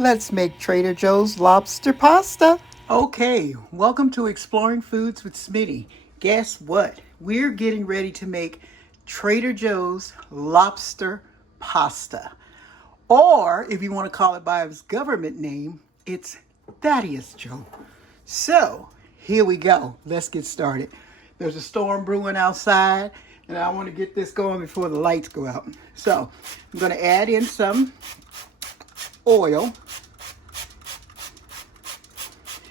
Let's make Trader Joe's lobster pasta. Okay, welcome to Exploring Foods with Smitty. Guess what? We're getting ready to make Trader Joe's lobster pasta. Or, if you want to call it by its government name, it's Thaddeus Joe. So, here we go. Let's get started. There's a storm brewing outside, and I want to get this going before the lights go out. So, I'm going to add in some oil.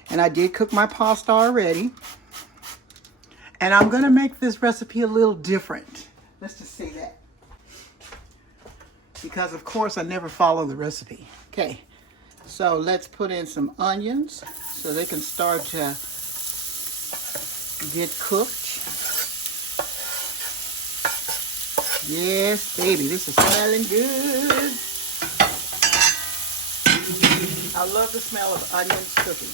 And I did cook my pasta already. And I'm going to make this recipe a little different. Let's just say that. Because, of course, I never follow the recipe. Okay, so let's put in some onions so they can start to get cooked. Yes, baby, this is smelling good. I love the smell of onions cooking.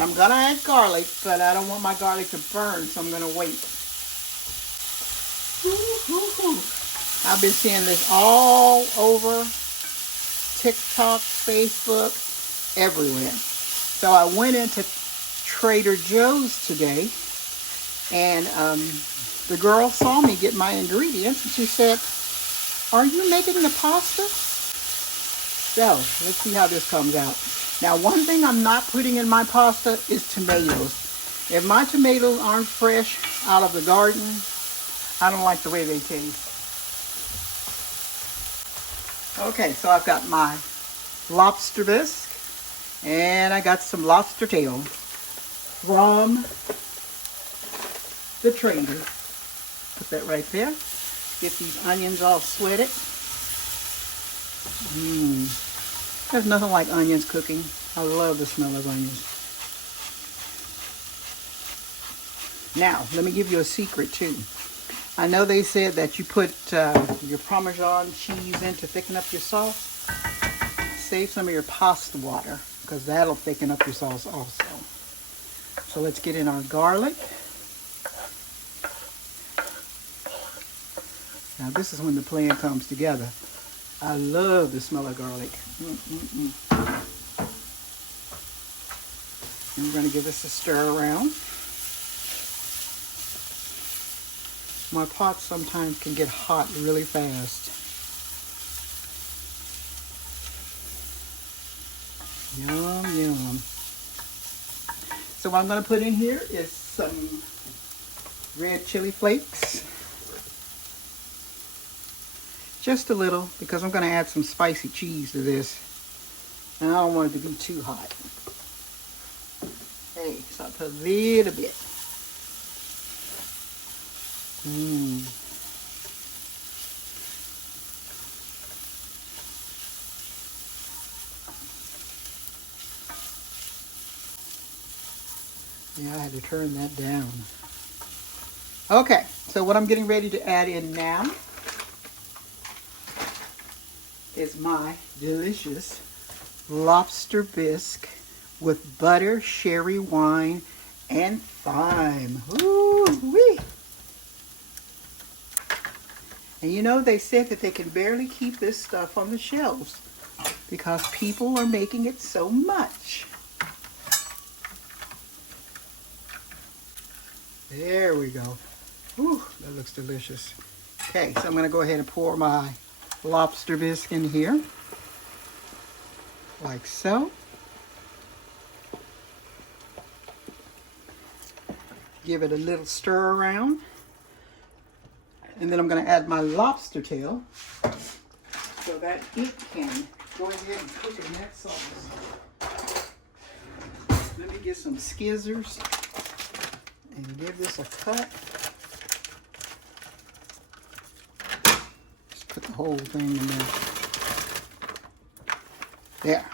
I'm going to add garlic, but I don't want my garlic to burn, so I'm going to wait. I've been seeing this all over TikTok, Facebook, everywhere. So I went into Trader Joe's today, and the girl saw me get my ingredients, and she said, "Are you making the pasta?" So let's see how this comes out. Now, one thing I'm not putting in my pasta is tomatoes. If my tomatoes aren't fresh out of the garden, I don't like the way they taste. Okay, so I've got my lobster bisque, and I got some lobster tail from the trader. Put that right there. Get these onions all sweated. There's nothing like onions cooking. I love the smell of onions. Now, let me give you a secret too. I know they said that you put your Parmesan cheese in to thicken up your sauce. Save some of your pasta water because that'll thicken up your sauce also. So let's get in our garlic. Now this is when the plan comes together. I love the smell of garlic. And we're going to give this a stir around. My pot sometimes can get hot really fast. Yum, yum. So what I'm going to put in here is some red chili flakes. Just a little, because I'm going to add some spicy cheese to this. And I don't want it to be too hot. Okay, so I'll put a little bit. Yeah, I had to turn that down. Okay, so what I'm getting ready to add in now is my delicious lobster bisque with butter, sherry wine, and thyme. Ooh-wee. And you know, they said that they can barely keep this stuff on the shelves because people are making it so much. There we go. Ooh, that looks delicious. Okay, so I'm going to go ahead and pour my lobster bisque in here. Like so. Give it a little stir around. And then I'm going to add my lobster tail so that it can go ahead and cook in that sauce. Let me get some skizzers and give this a cut. Just put the whole thing in there. There.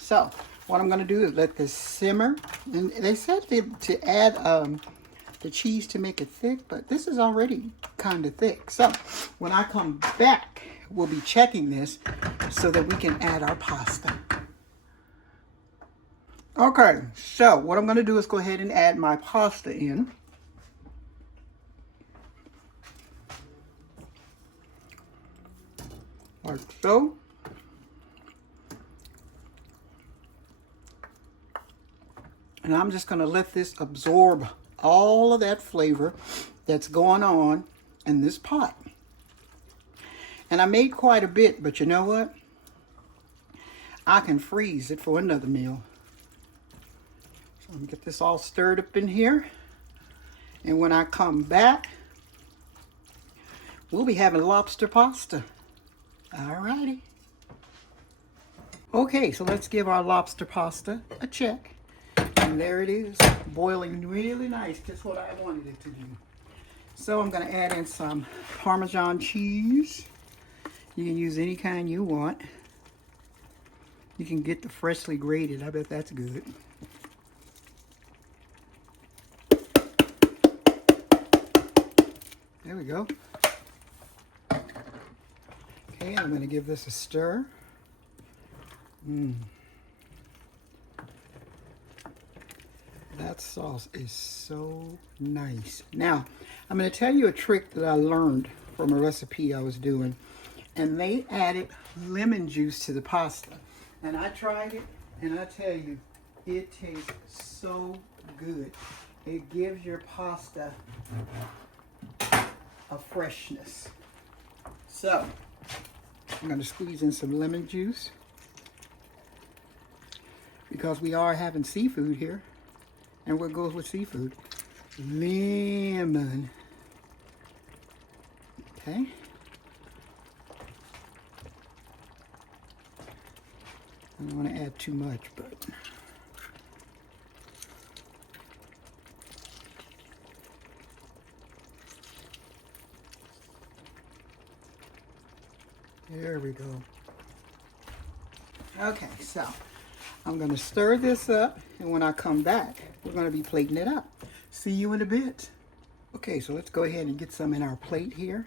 So what I'm going to do is let this simmer. And they said to add the cheese to make it thick, but this is already kind of thick. So when I come back, we'll be checking this so that we can add our pasta. Okay, so what I'm going to do is go ahead and add my pasta in. Like so. And I'm just going to let this absorb all of that flavor that's going on in this pot. And I made quite a bit, but you know what? I can freeze it for another meal. So I'm going to get this all stirred up in here. And when I come back, we'll be having lobster pasta. Alrighty. Okay, so let's give our lobster pasta a check. And there it is, boiling really nice, just what I wanted it to do. So I'm going to add in some Parmesan cheese. You can use any kind you want. You can get the freshly grated. I bet that's good. There we go. Okay, I'm going to give this a stir. That sauce is so nice. Now, I'm going to tell you a trick that I learned from a recipe I was doing. And they added lemon juice to the pasta. And I tried it, and I tell you, it tastes so good. It gives your pasta a freshness. So, I'm going to squeeze in some lemon juice. Because we are having seafood here. And what goes with seafood? Lemon. Okay. I don't want to add too much, but there we go. Okay, so I'm going to stir this up, and when I come back, we're going to be plating it up. See you in a bit. Okay, so let's go ahead and get some in our plate here.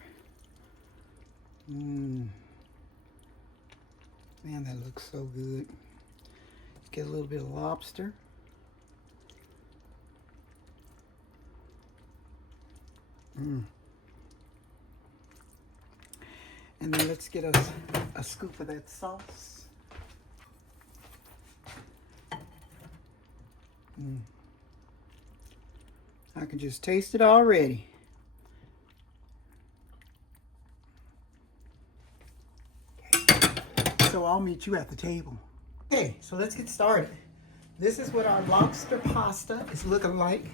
Man, that looks so good. Let's get a little bit of lobster. And then let's get us a scoop of that sauce. I can just taste it already. So I'll meet you at the table. Okay, so let's get started. This is what our lobster pasta is looking like.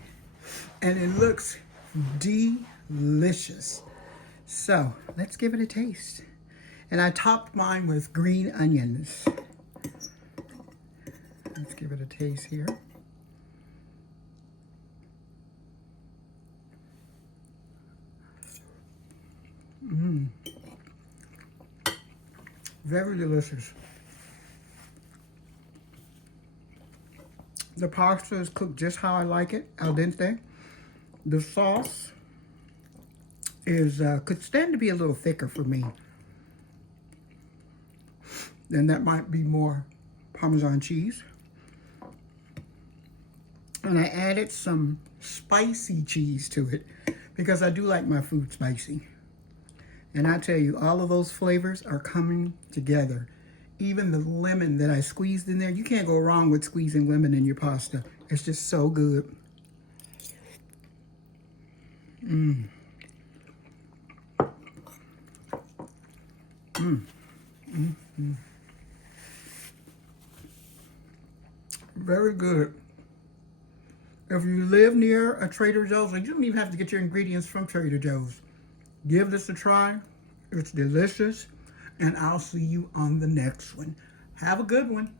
And it looks delicious. So let's give it a taste. And I topped mine with green onions. Let's give it a taste here. Very delicious. The pasta is cooked just how I like it, al dente. The sauce is could stand to be a little thicker for me. Then that might be more Parmesan cheese. And I added some spicy cheese to it because I do like my food spicy. And I tell you, all of those flavors are coming together. Even the lemon that I squeezed in there, you can't go wrong with squeezing lemon in your pasta. It's just so good. Very good. If you live near a Trader Joe's, you don't even have to get your ingredients from Trader Joe's. Give this a try. It's delicious. And I'll see you on the next one. Have a good one.